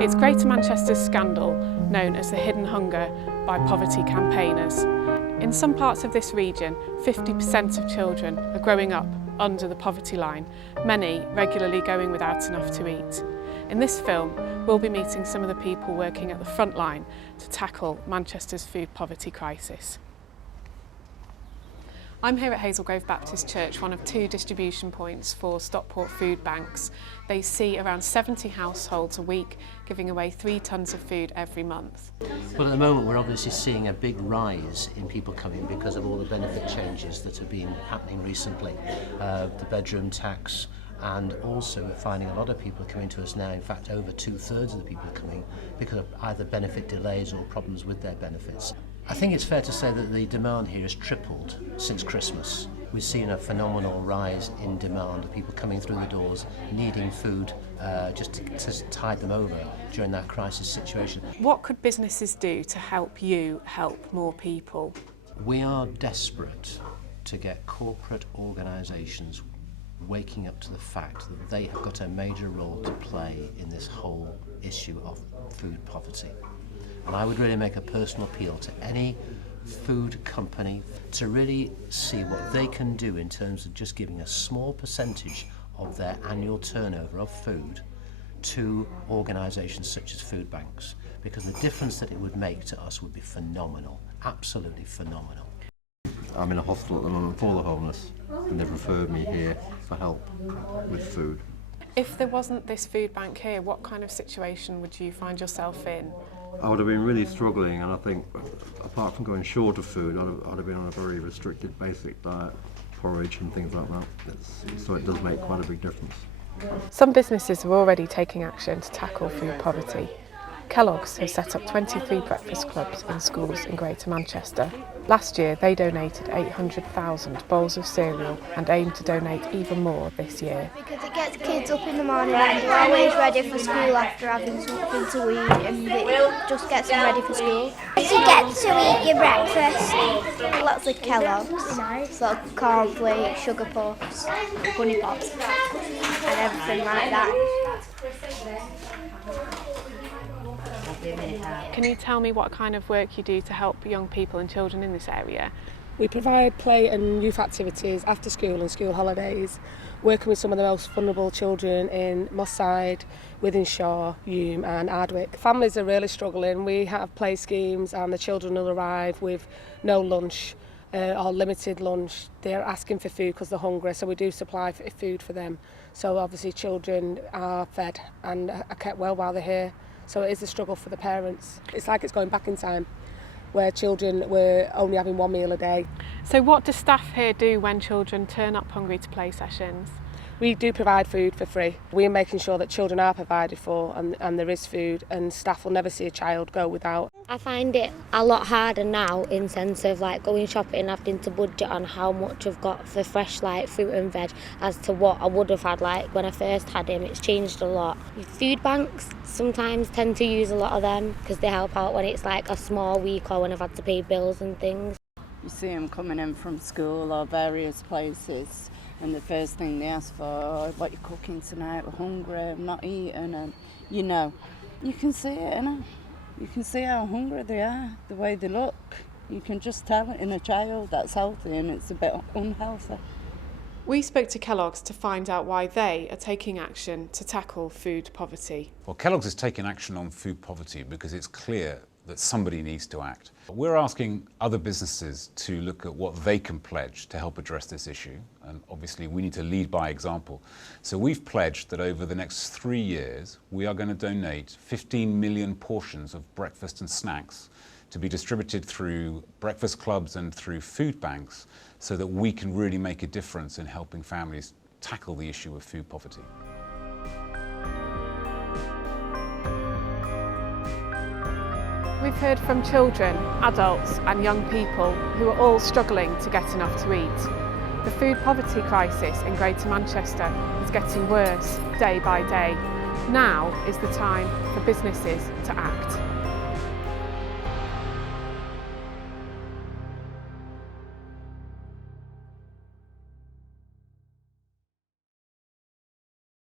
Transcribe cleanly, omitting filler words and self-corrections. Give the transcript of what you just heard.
It's Greater Manchester's scandal, known as the hidden hunger by poverty campaigners. In some parts of this region, 50% of children are growing up under the poverty line, many regularly going without enough to eat. In this film, we'll be meeting some of the people working at the front line to tackle Manchester's food poverty crisis. I'm here at Hazelgrove Baptist Church, one of 2 distribution points for Stockport Food Banks. They see around 70 households a week, giving away 3 tonnes of food every month. Well, at the moment we're obviously seeing a big rise in people coming because of all the benefit changes that have been happening recently. The bedroom tax, and also we're finding a lot of people coming to us now. In fact, over 2/3 of the people coming because of either benefit delays or problems with their benefits. I think it's fair to say that the demand here has tripled since Christmas. We've seen a phenomenal rise in demand of people coming through the doors, needing food just to tide them over during that crisis situation. What could businesses do to help you help more people? We are desperate to get corporate organisations waking up to the fact that they have got a major role to play in this whole issue of food poverty. And I would really make a personal appeal to any food company to really see what they can do in terms of just giving a small percentage of their annual turnover of food to organisations such as food banks, because the difference that it would make to us would be phenomenal, absolutely phenomenal. I'm in a hospital at the moment for the homeless, and they've referred me here for help with food. If there wasn't this food bank here, what kind of situation would you find yourself in? I would have been really struggling, and I think apart from going short of food, I'd have been on a very restricted basic diet, porridge and things like that. So it does make quite a big difference. Some businesses are already taking action to tackle food poverty. Kellogg's has set up 23 breakfast clubs in schools in Greater Manchester. Last year they donated 800,000 bowls of cereal and aim to donate even more this year. Because it gets kids up in the morning and they're always ready for school after having something to eat, and it just gets them ready for school. You get to eat your breakfast. Lots of Kellogg's, so cornflakes, sugar puffs, bunny pops and everything like that. Can you tell me what kind of work you do to help young people and children in this area? We provide play and youth activities after school and school holidays, working with some of the most vulnerable children in Moss Side, Wythenshawe, Hulme and Ardwick. Families are really struggling. We have play schemes and the children will arrive with no lunch or limited lunch. They're asking for food because they're hungry, so we do supply food for them. So obviously children are fed and are kept well while they're here. So it is a struggle for the parents. It's like it's going back in time, where children were only having 1 meal a day. So what do staff here do when children turn up hungry to play sessions? We do provide food for free. We're making sure that children are provided for and there is food, and staff will never see a child go without. I find it a lot harder now in sense of like going shopping and having to budget on how much I've got for fresh like fruit and veg as to what I would have had like when I first had him. It's changed a lot. Food banks sometimes tend to use a lot of them because they help out when it's like a small week or when I've had to pay bills and things. You see them coming in from school or various places, and the first thing they ask for, oh, what you cooking tonight, we're hungry, I'm not eating, and you can see it, innit? You can see how hungry they are, the way they look. You can just tell it in a child that's healthy and it's a bit unhealthy. We spoke to Kellogg's to find out why they are taking action to tackle food poverty. Well, Kellogg's is taking action on food poverty because it's clear that somebody needs to act. We're asking other businesses to look at what they can pledge to help address this issue, and obviously we need to lead by example. So we've pledged that over the next 3 years we are going to donate 15 million portions of breakfast and snacks to be distributed through breakfast clubs and through food banks so that we can really make a difference in helping families tackle the issue of food poverty. We've heard from children, adults and young people who are all struggling to get enough to eat. The food poverty crisis in Greater Manchester is getting worse day by day. Now is the time for businesses to act.